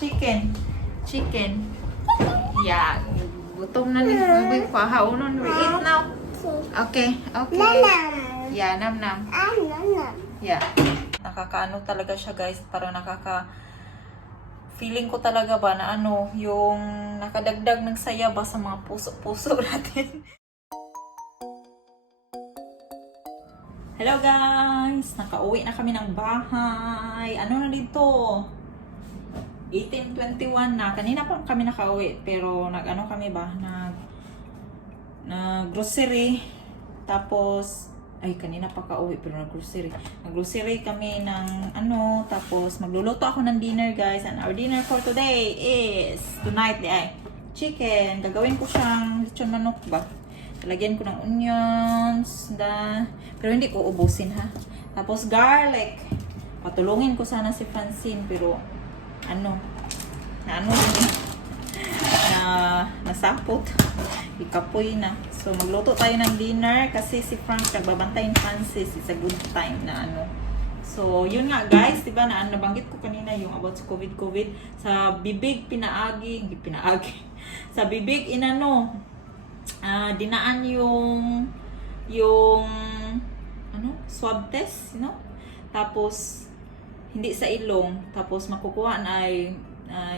Chicken. Chicken. Yeah. Gutom na ni. May pahaunon. We eat now. Okay. Okay. Yeah, nam. Yeah. Nakakaano talaga siya guys. Para feeling ko talaga ba na ano, yung nakadagdag ng saya ba sa mga puso-puso natin. Hello guys! Nakauwi na kami ng bahay. Ano na dito? 18:21 na. Kanina pa kami nakauwi. Pero nag-ano kami ba? Nag-grocery. Tapos, ay kanina pa kauwi pero nag-grocery. Nag-grocery kami ng ano. Tapos magluluto ako ng dinner guys. And our dinner for today is, tonight chicken. Gagawin ko siyang lechon manok ba? Lagyan ko ng onions, pero hindi ko ubusin ha. Tapos garlic. Patulungin ko sana si Francine pero nasapot. Ikapoy na. So magluto tayo ng dinner kasi si Frank nagbabantay ni Francis. It's a good time na ano. So yun nga guys, diba nabanggit ko kanina yung about sa COVID. Sa bibig hindi pinaagi. Sa bibig dinaan yung swab test, tapos hindi sa ilong, tapos makukuha na ay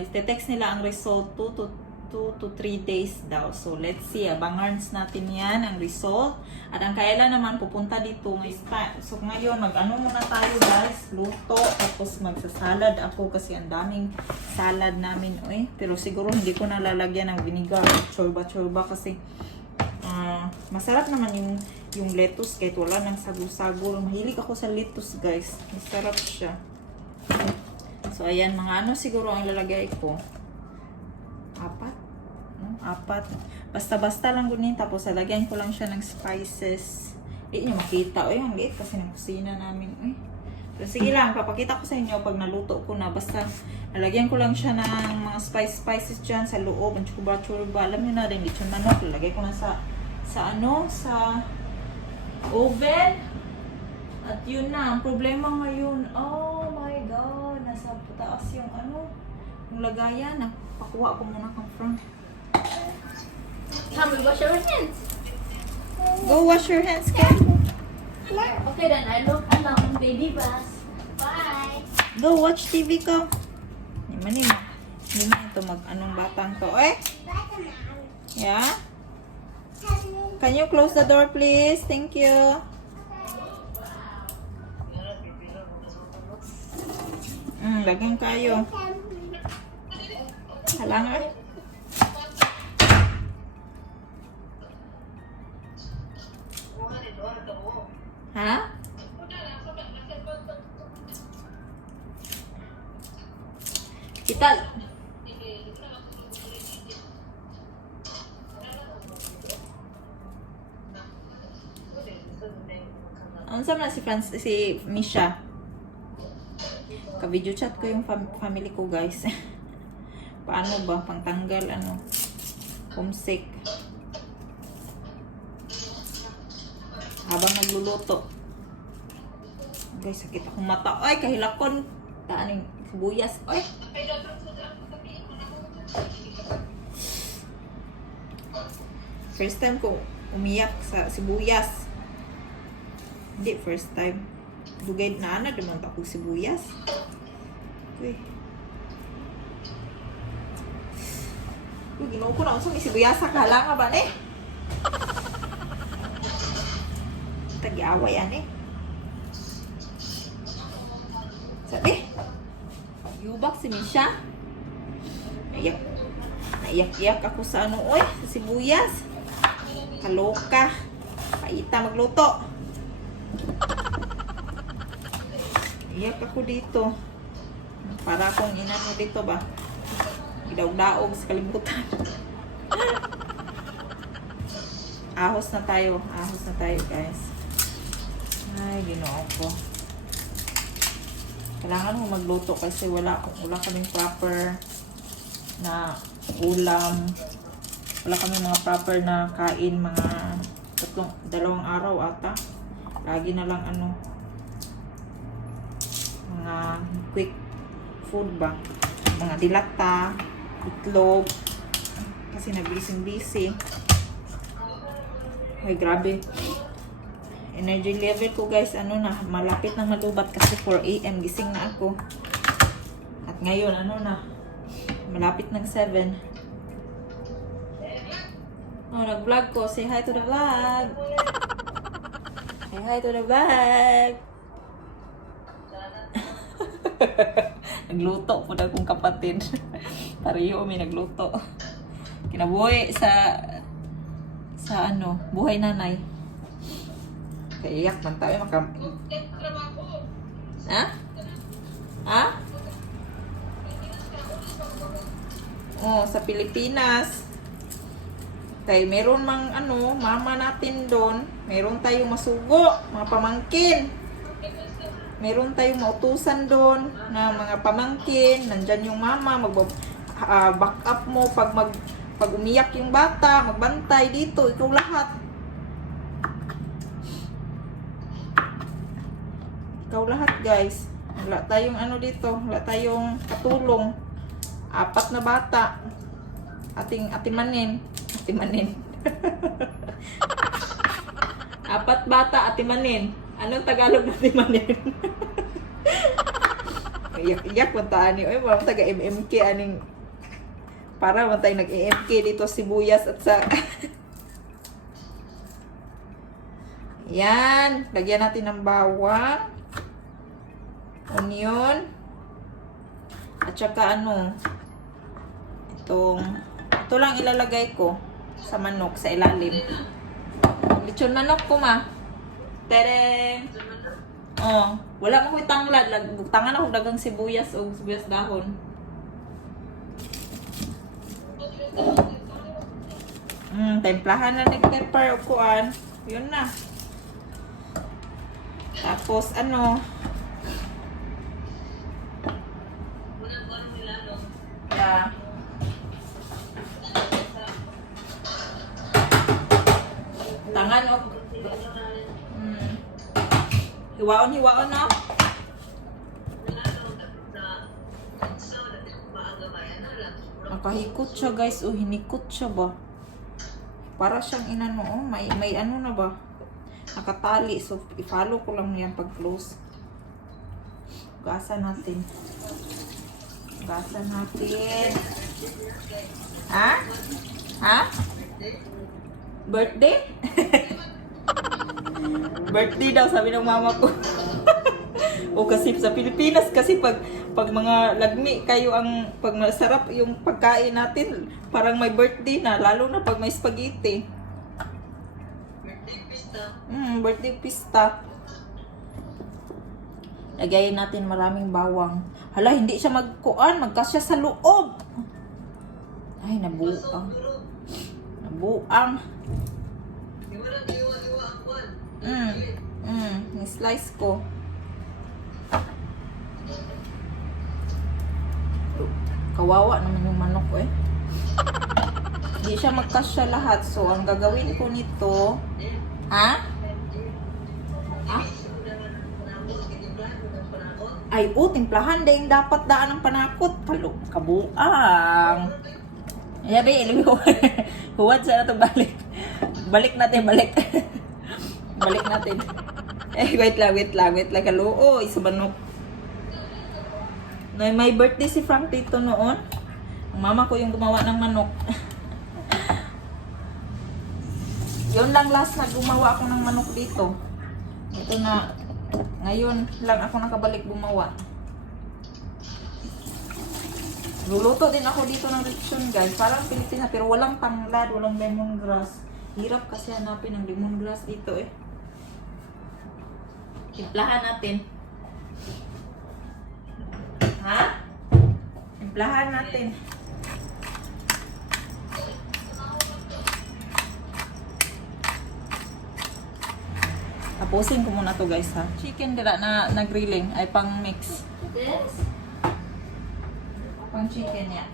i-text nila ang result 2 to 3 days daw. So let's see, abangan natin yan ang result at ang kailan naman pupunta dito ngayon. So ngayon muna tayo guys, luto, tapos magsasalad ako kasi ang daming salad namin pero siguro hindi ko nalalagyan ng vinegar, chorba kasi masarap naman yung lettuce kahit wala nang sago-sago. Mahilig ako sa lettuce guys, masarap siya. So ayan, mga siguro ang ilalagay ko, 4, basta lang gunin. Tapos lalagyan ko lang siya ng spices. Hindi nyo makita ang liit kasi ng kusina namin so sige lang, papakita ko sa inyo pag naluto ko na. Basta lalagyan ko lang siya ng mga spices dyan sa loob, ang churba. Alam nyo na rin, lechon manok, lalagay ko na sa oven. At yun na, ang problema ngayon, oh my god, nasa taas yung lagayan. Pakuha ko muna kang front. Come and wash your hands. Go wash your hands, Ken. Okay then, I look along baby bus. Bye. Go watch TV ko. Hindi man ito anong batang to. Yeah? Can you close the door please? Thank you. Lagyan kayo. Halangan. Ha? Kita. Ano na si Misha? Ka-video chat ko yung family ko guys. Paano ba? Pangtanggal homesick. Habang nagluluto. Guys, sakit akong mata. Ay, kahilakon. Taaning sibuyas. Ay! First time ko umiyak sa sibuyas. Hindi, first time. Dugay na naman ako sibuyas. Okay. Ginawa ko na ako sa sibuyas sa kalanga ba Tagi-away Sabi, yubak si Misha. Naiyak ako sa sa sibuyas. Kaloka. Paita magluto. Iyak ako dito. Para akong dito ba? Idaog-daog sa kalimutan. Ahos na tayo guys. Ay, ginoo ko. Kailangan mo magluto kasi wala kaming proper na ulam. Wala kaming mga proper na kain, mga 2 araw ata. Lagi na lang mga quick food ba. mga dilata, itlog. Kasi nabising-busy. Ay, grabe. Energy level ko guys, ano na, malapit na malubat kasi 4 AM gising na ako. At ngayon, ano na, malapit ng 7. Oh, nag-vlog ko. Say hi to the vlog. Say hi to the vlog. Nagluto po na kong kapatid. Pariyo may nagluto. Kinabuhi sa ano, buhay nanay. Kaiyak man tayo Ha? Ha? Oh, sa Pilipinas. Kaya meron mang ano, mama natin doon. Meron tayong masugo, mga pamangkin. Meron tayong mautusan doon na mga pamangkin. Nandyan yung mama, back up mo pag umiyak yung bata, magbantay dito, ikaw lahat. Ikaw lahat, guys. Wala tayong ano dito, wala tayong katulong. 4 na bata. Atimanin. 4 bata, atimanin. Anong Tagalog na atimanin? Iyak puntaan niyo. Ay, mga taga MMK aning para man tayo nag-MK dito sibuyas at sa yan, lagyan natin ng bawang, onion, at saka ano, ito lang ilalagay ko sa manok sa ilalim. Lechon manok ko ma. Tereng. Oh, wala mo ko'y tanglad. Tangan ako dagang sibuyas o sibuyas dahon. Templahan na nag-pepper o kuan. Yun na. Tapos ano? Yeah. Tangan o. Hiwaon na. Nakahikot siya guys. O hinikot siya ba? Para siyang inano. Oh, may ano na ba? Nakatali. So, i-follow ko lang yan pag close. Gasan natin. Ha? Ha? Birthday? Birthday daw, sabi ng mama ko. O kasi sa Pilipinas, kasi pag mga lagmi kayo pag masarap yung pagkain natin, parang may birthday na, lalo na pag may spaghetti. Birthday pista. Birthday pista. Lagayin natin maraming bawang. Hala, hindi siya magkasya sa loob. Ay, nabuang. Ni-slice ko. Kawawa naman yung manok eh. Hindi siya magkasya lahat. So, ang gagawin ko nito, ha? Ay, timplahan din dapat daan ng panakot. Kabuang. Yabi, ilimi ko. Huwad sa natin balik. Balik natin. Balik natin. Wait lang. Kaluo, isa manok. May birthday si Frank dito noon. Ang mama ko yung gumawa ng manok. Yun lang last na gumawa ako ng manok dito. Ito na, ngayon lang ako nakabalik gumawa. Luluto din ako dito ng lechon guys. Parang Pilipinas pero walang tanglad, walang lemongrass. Hirap kasi hanapin ng lemongrass dito eh. Timplahan natin. Ha? Timplahan natin. Tapusin ko muna to guys ha. Chicken dila na grilling ay pang mix. This? Pang chicken yan.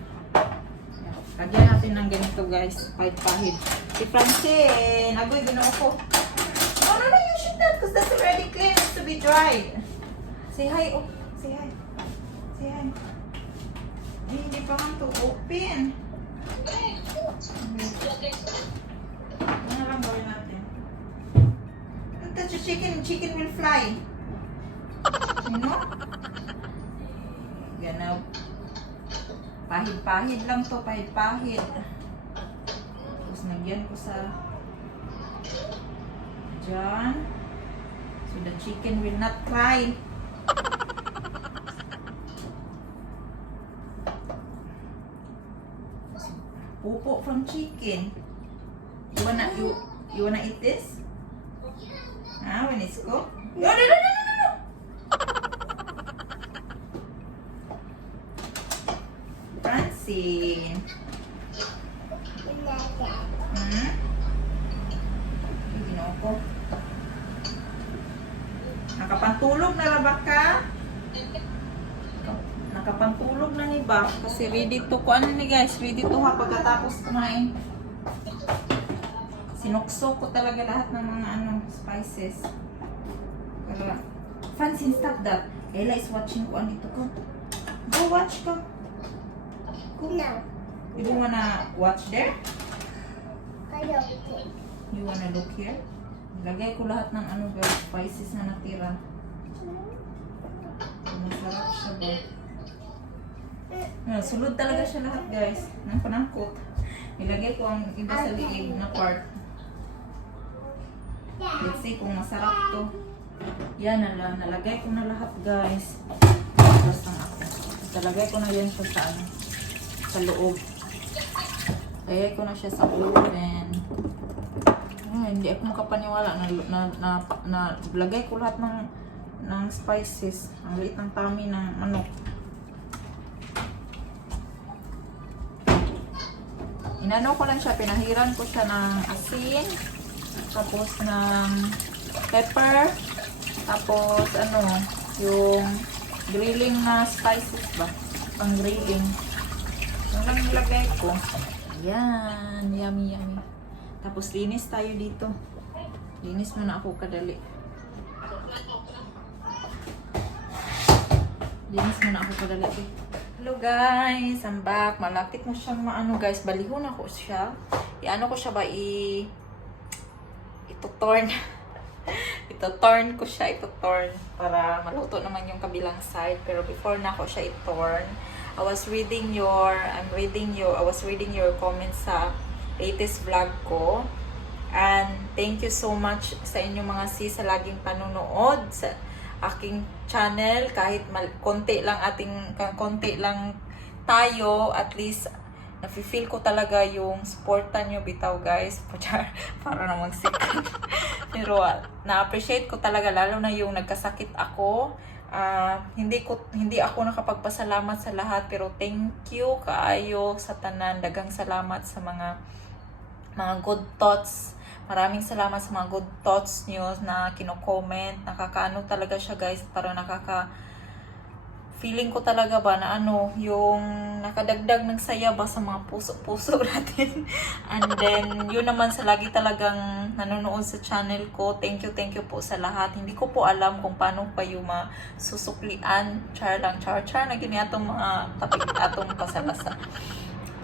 Lagyan natin ng ganito guys. Pahit-pahit. Si Francine, agoy ginawa ko. No, you should not because that's already clean. It's to be dried. Say hi. Oh, say hi. Say hi. Hindi pa man to open. Ano lang gawin natin? Don't touch the chicken. Chicken will fly. You know? Ganap. Pahid-pahid lang to. Pahid-pahid. Tapos nagyan ko sa dyan. So the chicken will not cry. Pupo from chicken. You wanna eat this? When it's cooked? No, no, no, no, no, no. Francine. Ginoko. Nakapantulog na ba ka? Nakapantulog na ni Bak kasi ready to ko ano ni guys, ready to ha pagkatapos kumain. Sinuksok ko talaga lahat ng mga spices. Pero Francine, stop that. Ella is watching ko andito ko. Go watch ko. No. You don't wanna watch there? I don't think. You wanna look here? Lagay ko lahat ng guys, spices na natira. Masarap siya ba? Sulod talaga siya lahat guys. Nang panangkot. Ilagay ko ang iba sa liig na part. Let's see kung masarap to. Yan na lang. Nalagay ko na lahat guys. Tapos ang ako. Nalagay ko na yan siya sa loob. Lagay ko na siya sa oven. Hindi ako makapaniwala na lagay ko lahat ng spices. Ang liit ng tummy ng manok. Inano ko lang siya, pinahiran ko siya ng asin, tapos ng pepper, tapos yung grilling na spices ba? Pang grilling. Yung lang nilagay ko. Ayan, yummy yummy. Tapos linis tayo dito. Linis muna ako kadali. Linis muna ako kadali. Hello guys, I'm back. Malapit mo siyang guys, balihon ako siya. Iano ko siya ba ito-torn. Ito-torn ko siya, ito-torn para maluto naman yung kabilang side. Pero before na ako siya i-torn, I was reading your comments sa latest vlog ko. And thank you so much sa inyong mga sis sa laging panunood sa aking channel. Kahit konti lang tayo, at least nafe-feel ko talaga yung supportan nyo bitaw guys. Para namang sikat. Pero na-appreciate ko talaga, lalo na yung nagkasakit ako. Hindi ako nakapagpasalamat sa lahat, pero thank you kaayo sa tanan. Dagang salamat sa mga good thoughts. Maraming salamat sa mga good thoughts nyo na kino-comment. Nakakaano talaga siya guys, para feeling ko talaga ba na yung nakadagdag ng saya ba sa mga puso natin. And then yun naman sa lagi talagang nanonood sa channel ko. Thank you po sa lahat. Hindi ko po alam kung paano pa yung masusuklian. Char na gini atong mga topic atong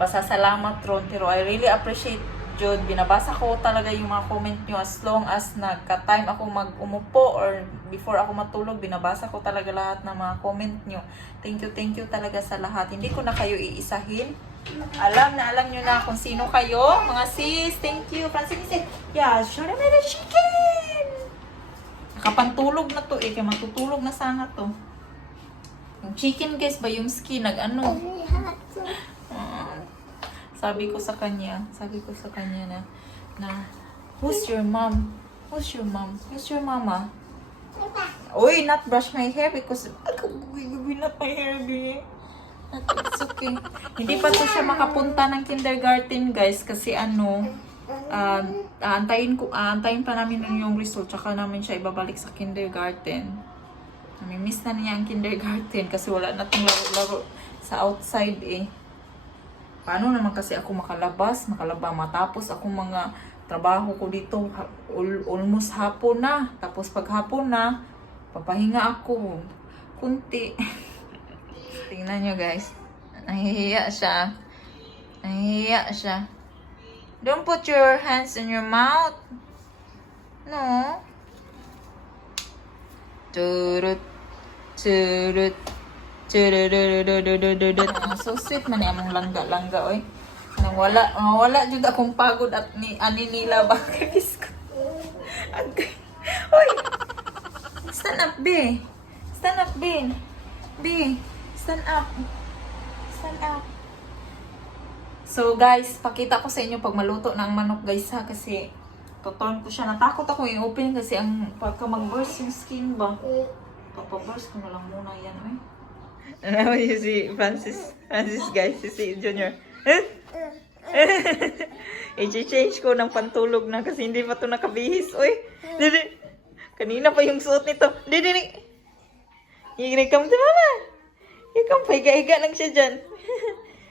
pasasalamat ron. Pero I really appreciate Jud, binabasa ko talaga yung mga comment nyo as long as nagka-time ako umupo or before ako matulog, binabasa ko talaga lahat ng mga comment nyo. Thank you talaga sa lahat. Hindi ko na kayo iisahin. Alam nyo na kung sino kayo, mga sis. Thank you. Francine said, yeah, show me the chicken. Nakapantulog na to kaya matutulog na sana to. Yung chicken guys ba, yung skin, sabi ko sa kanya na who's your mom? Who's your mom? Who's your mama? Uy, not brush my hair because not my hair, babe. It's okay. Hindi pa to siya makapunta ng kindergarten, guys, kasi antayin pa namin yung result, tsaka namin siya ibabalik sa kindergarten. Nami-miss na niya ang kindergarten kasi wala na tong laro sa outside Paano naman kasi ako makalabas matapos akong mga trabaho ko dito almost hapon na. Tapos pag hapon na, papahinga ako kunti. Tingnan nyo guys. Nahihiya siya. Nahihiya siya. Don't put your hands in your mouth. No. Turut. Turut. Turut. So sweet man yung langga-langga, oy. Nang wala jud akong pagod at ani nila ba kiss ko. Agay. Oy. Stand up, B. Stand up, B. B. Stand up. Stand up. So guys, pakita ko sa inyo pag maluto na ang manok guys ha, kasi tutorn ko siya. Natakot ako i-open kasi ang pagka mag-burst yung skin ba. Papaburst ko na lang muna yan eh. Ano you see Francis? Francis guys, you see Junior. I-change ko ng pantulog na kasi hindi pa to nakabihis. Uy, didi. Kanina pa yung suot nito. Didi. You come to mama. You come, pahiga-higa lang siya dyan.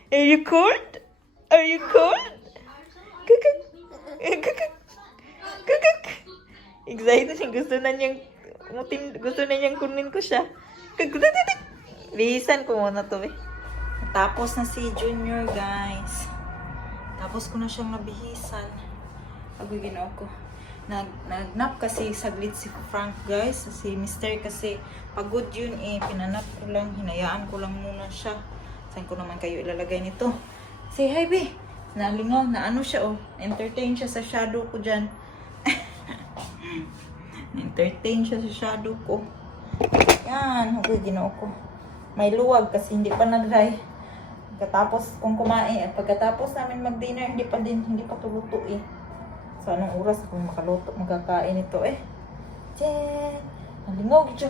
Are you cold? Are you cold? Kukuk. Kukuk. Kukuk. Excited siya. Gusto na niyang kunin ko siya. Kukuk. Bihisan ko muna to eh. Tapos na si Junior guys. Tapos ko na siyang nabihisan. Agoy ginawa ko. Nagnap kasi saglit si Frank guys. Si Mr. kasi pagod yun eh. Pinanap ko lang. Hinayaan ko lang muna siya. Saan ko naman kayo ilalagay nito? Say hi, be. Nalingaw na ano siya, oh. Entertain siya sa shadow ko dyan. Entertain siya sa shadow ko. Yan, okay, ginawa ko. May luwag kasi hindi pa nag-dry. Pagkatapos kung kumain, at pagkatapos namin mag-dinner, hindi pa tuluto eh. So, anong oras ako makaluto, magkakain ito eh. Jen! Nalingaw, gito.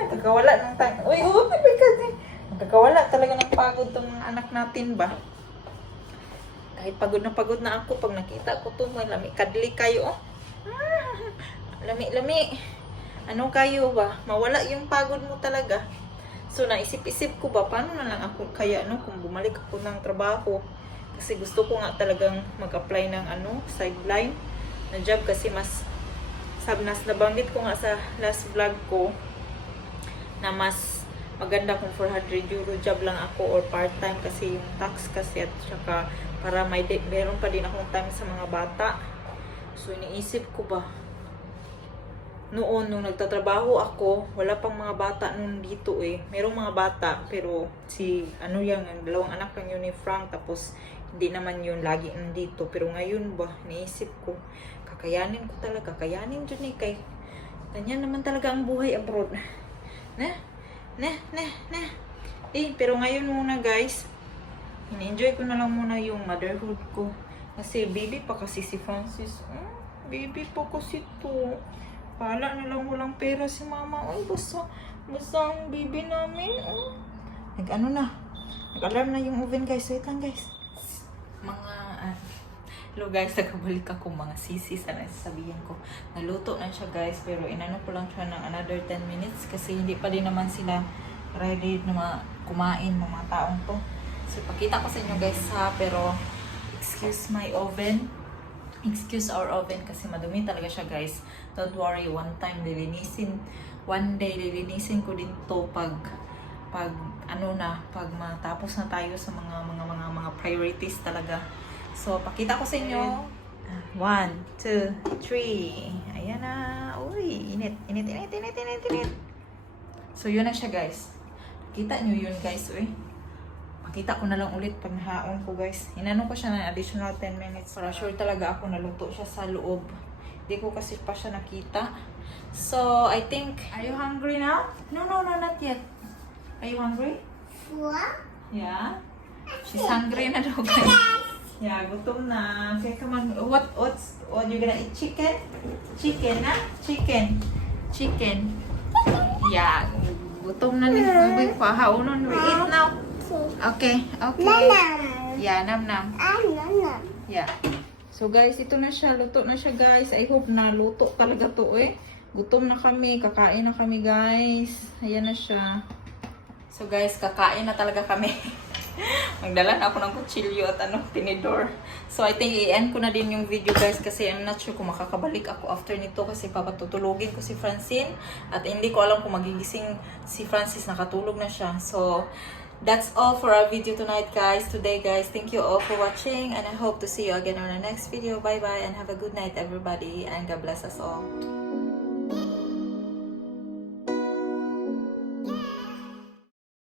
Nagkakawala ng time. Uy, nagkakawala talaga ng pagod tong anak natin ba? Kahit pagod na ako, pag nakita ko to, may lami. Kadli kayo, oh. Lami. Ano kayo ba? Mawala yung pagod mo talaga. So, naisip-isip ko ba, paano na lang ako kaya, kung bumalik ako ng trabaho. Kasi gusto ko nga talagang mag-apply ng sideline na job kasi mas nabanggit ko nga sa last vlog ko na mas maganda kung 400 euro job lang ako or part-time kasi yung tax kasi at saka para meron pa din akong time sa mga bata. So iniisip ko ba noon nung nagtatrabaho ako, wala pang mga bata noon dito eh. Merong mga bata pero yung dalawang anak lang yun ni Frank tapos hindi naman yun lagi nandito. Pero ngayon ba, iniisip ko kakayanin dyan eh kay ganyan naman talaga ang buhay abroad. Pero ngayon muna guys, in-enjoy ko na lang muna yung motherhood ko. Kasi baby pa kasi si Francis. Baby pa kasi to. Pala na lang walang pera si mama. Ay, basta ang baby namin. Nag-alarm na yung oven guys. Wait lang guys. Hello guys, nagkabalik ako mga sisis. Ano sasabihin ko? Naluto na siya guys, pero inano ko lang siya ng another 10 minutes kasi hindi pa din naman sila ready na kumain mga taong to. So, pakita ko sa inyo guys ha, pero excuse my oven. Excuse our oven kasi madumi talaga siya guys. Don't worry, one day lilinisin ko din to pag matapos na tayo sa mga priorities talaga. So, pakita ko sa inyo. 1, 2, 3. Ayan na. Uy, init. So, yun na siya, guys. Kita nyo yun, guys. Uy. Pakita ko na lang ulit pag nahaon ko, guys. Inano ko siya ng additional 10 minutes. Para sure talaga ako naluto siya sa loob. Hindi ko kasi pa siya nakita. So, I think... Are you hungry now? No, not yet. Are you hungry? What? Yeah? She's hungry na daw, guys. Yeah, gutom na. Okay, come on. What you gonna eat? Chicken? Chicken, ha? Chicken. Yeah, gutom na ni Baby. Pahaunon. We eat now. Okay. Yeah, nam. Yeah. So guys, ito na siya. Luto na siya guys. I hope na luto talaga to eh. Gutom na kami. Kakain na kami guys. Ayan na siya. So guys, kakain na talaga kami. Magdala na ako ng kutsilyo at tinidor. So, I think i-end ko na din yung video guys kasi I'm not sure kung makakabalik ako after nito kasi papatutulogin ko si Francine at hindi ko alam kung magigising si Francis, nakatulog na siya. So, that's all for our video tonight guys. Today guys, thank you all for watching and I hope to see you again on our next video. Bye bye and have a good night everybody and God bless us all.